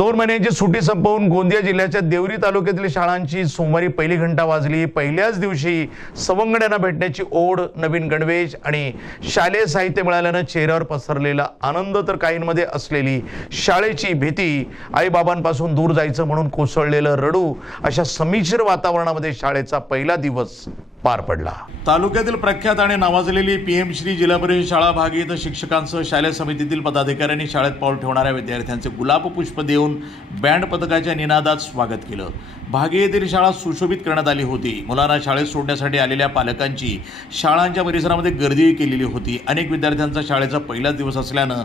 2 महिन्यांची सुट्टी संपवून गोंदिया जिल्ह्याच्या देवरी तालुक्यातील शाळांची सोमवारी पहिली घंटा वाजली। पहिल्याच दिवशी सवंगड्यांना भेटण्याची ओढ, नवीन गणवेश आणि शालेय साहित्य मिळाल्याने चेहऱ्यावर पसरलेला आनंद तर काहींमध्ये असलेली शाळेची भीती, आई-बाबांपासून दूर जायचं म्हणून कोसळलेलं रडू, अशा संमिश्र वातावरणामध्ये शाळेचा पहिला दिवस पार पडला। तालुक्यातील प्रख्यात आणि नावाजलेली पीएम श्री जिल्हा परिषद शाळा भागी येथे शिक्षकांसह शालेय समितीतील पदाधिकाऱ्यांनी शाळेत पाऊल ठेवणाऱ्या विद्यार्थ्यांचे गुलाब पुष्प देऊन बँड पथकाच्या निनादात स्वागत केलं। भागी येथील शाळा सुशोभित करण्यात आली होती। मुलांना शाळेत सोडण्यासाठी आलेल्या पालकांची शाळांच्या परिसरामध्ये गर्दी केलेली होती। अनेक विद्यार्थ्यांचा शाळेचा पहिला दिवस असल्यानं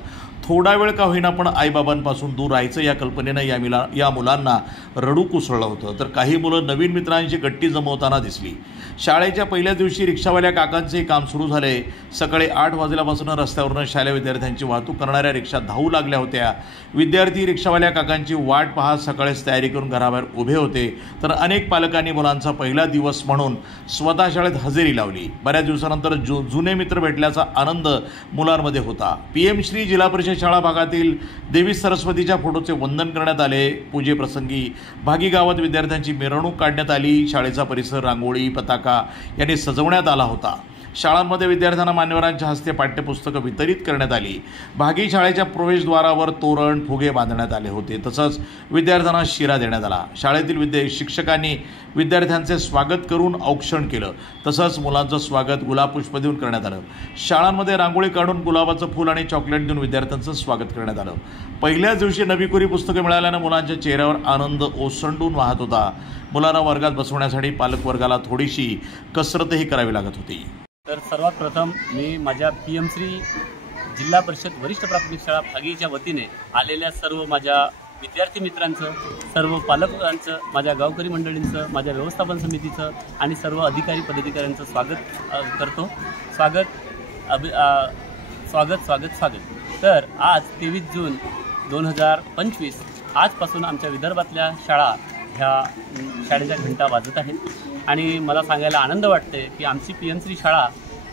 थोडा वेळ का होईना पण आईबाबांपासून दूर राहायचं या कल्पनेनं या मुलांना रडू कोसळलं होतं। तर काही मुलं नवीन मित्रांची गट्टी जमवताना दिसली। शाळेच्या पहिल्या दिवशी रिक्षावाल्या काकांचे काम सुरू झाले। सकाळी 8 वाजल्यापासून रस्त्यावरून शालेय विद्यार्थ्यांची वाहतूक करणाऱ्या रिक्षा धावू लागल्या होत्या। विद्यार्थी रिक्षावाल्या काकांची वाट पाहत सकाळीच तयारी करून घराबाहेर उभे होते। तर अनेक पालकांनी मुलांचा पहिला दिवस म्हणून स्वतः शाळेत हजेरी लावली। बऱ्याच दिवसानंतर जुने मित्र भेटल्याचा आनंद मुलांमध्ये होता। पीएम श्री जिल्हा परिषद शाळा भागातील देवी सरस्वतीच्या फोटोचे वंदन करण्यात आले। पूजेप्रसंगी भागी गावात विद्यार्थ्यांची मिरवणूक काढण्यात आली। शाळेचा परिसर रांगोळी, पताका यांनी सजवण्यात आला होता। शाळांमध्ये विद्यार्थ्यांना मान्यवरांच्या हस्ते पाठ्यपुस्तकं वितरित करण्यात आली। भागी शाळेच्या प्रवेशद्वारावर तोरण, फुगे बांधण्यात आले होते। तसंच विद्यार्थ्यांना शिरा देण्यात आला। शाळेतील शिक्षकांनी विद्यार्थ्यांचे स्वागत करून औक्षण केलं। तसंच मुलांचं स्वागत गुलाब पुष्प देऊन करण्यात आलं। शाळांमध्ये रांगोळी काढून गुलाबाचं फूल आणि चॉकलेट देऊन विद्यार्थ्यांचं स्वागत करण्यात आलं। पहिल्याच दिवशी नवी कोरी पुस्तकं मिळाल्यानं मुलांच्या चेहऱ्यावर आनंद ओसंडून वाहत होता। मुलांना वर्गात बसवण्यासाठी पालक वर्गाला थोडीशी कसरतही करावी लागत होती। तर सर्वात प्रथम मी माझ्या पीएम श्री जिल्हा परिषद वरिष्ठ प्राथमिक शाळा भागीच्या वतीने आलेल्या सर्व माझ्या विद्यार्थी मित्रांचं, सर्व पालकांचं, माझ्या गावकरी मंडळींचं, माझ्या व्यवस्थापन समितीचं आणि सर्व अधिकारी पदाधिकाऱ्यांचं स्वागत करतो। स्वागत। तर आज 23 जून 2025 आजपासून आमच्या विदर्भातल्या शाळा ह्या शाळेच्या घंटा वाजत आहेत आणि मला सांगायला आनंद वाटते की आमची पीएम श्री शाळा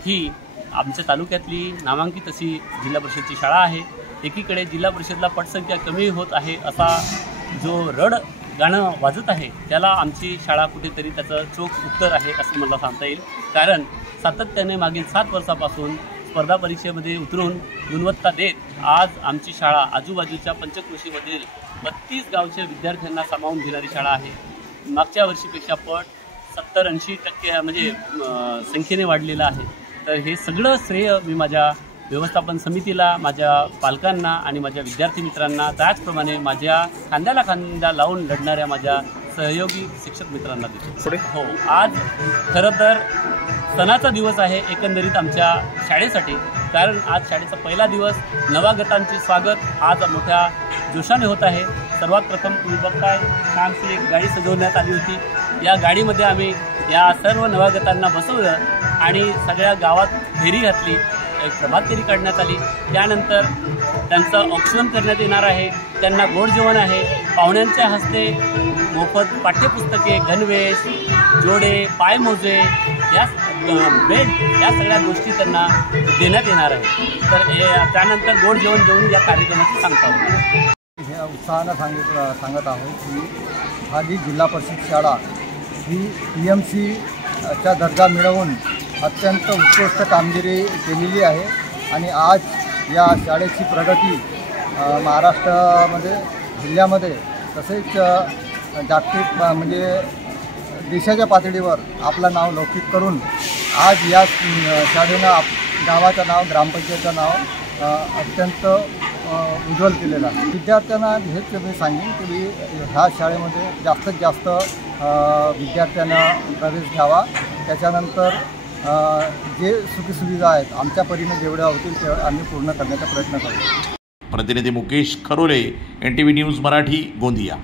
ही आमच्या तालुक्यातली नामांकित अशी जिल्हा परिषदची शाळा आहे। एकीकडे जिल्हा परिषदला पटसंख्या कमी होत आहे असा जो रड गाणं वाजत आहे, त्याला आमची शाळा कुठेतरी त्याचं चोख उत्तर आहे असं मला सांगता येईल। कारण सातत्याने मागील 7 वर्षापासून स्पर्धा परीक्षेमध्ये उतरून गुणवत्ता देत आज आमची शाळा आजूबाजूच्या पंचक्रोशीमधील 32 गावच्या विद्यार्थ्यांना सामावून घेणारी शाळा आहे। मागच्या वर्षीपेक्षा पट 70-80% म्हणजे संख्येने वाढलेला आहे। तर हे सगळं श्रेय मी माझ्या व्यवस्थापन समितीला, माझ्या पालकांना आणि माझ्या विद्यार्थी मित्रांना, त्याचप्रमाणे माझ्या खांद्याला खांदा लावून लढणाऱ्या माझ्या सहयोगी शिक्षक मित्रांना देतो। हो, आज खरं तर सणाचा दिवस आहे एकंदरीत आमच्या शाळेसाठी। कारण आज शाळेचा पहिला दिवस, नवा गटांचे स्वागत आज मोठ्या जोशाने होत आहे। सर्वात प्रथम तुम्ही बघताय छानशी एक गाडी सजवण्यात आली होती। या गाडीमध्ये आम्ही या सर्व नवागतांना बसवलं आणि सगळ्या गावात फेरी घातली, एक प्रभात फेरी काढण्यात आली। त्यानंतर त्यांचं औक्षण करण्यात येणार आहे। त्यांना गोड जेवण आहे। पाहुण्यांच्या हस्ते मोफत पाठ्यपुस्तके, गणवेश, जोडे, पायमोजे, या बेल्ट या सगळ्या गोष्टी त्यांना देण्यात येणार आहे। तर त्यानंतर गोड जेवण देऊन या कार्यक्रमाची सांगता होती। हे उत्साहानं सांगत आहोत की भागी जिल्हा परिषद शाळा ही PMCचा दर्जा मिळवून अत्यंत उत्कृष्ट कामगिरी केलेली आहे आणि आज या शाळेची प्रगती महाराष्ट्रामध्ये, जिल्ह्यामध्ये तसेच जागतिक म्हणजे देशाच्या पातळीवर आपलं नाव लौकिक करून आज या शाळेनं गावाचं नाव, ग्रामपंचायतचं नाव अत्यंत उज्ज्वल केलेलं आहे। विद्यार्थ्यांना हेच मी सांगेन की ह्या शाळेमध्ये जास्तीत जास्त विद्यार्थ्यांना प्रवेश घ्यावा। त्याच्यानंतर जे सुखसुविधा आहेत आमच्या परीने जेवढ्या होतील तेवढ्या आम्ही पूर्ण करण्याचा प्रयत्न करू। प्रतिनिधी मुकेश खरोले, NTV न्यूज मराठी, गोंदिया।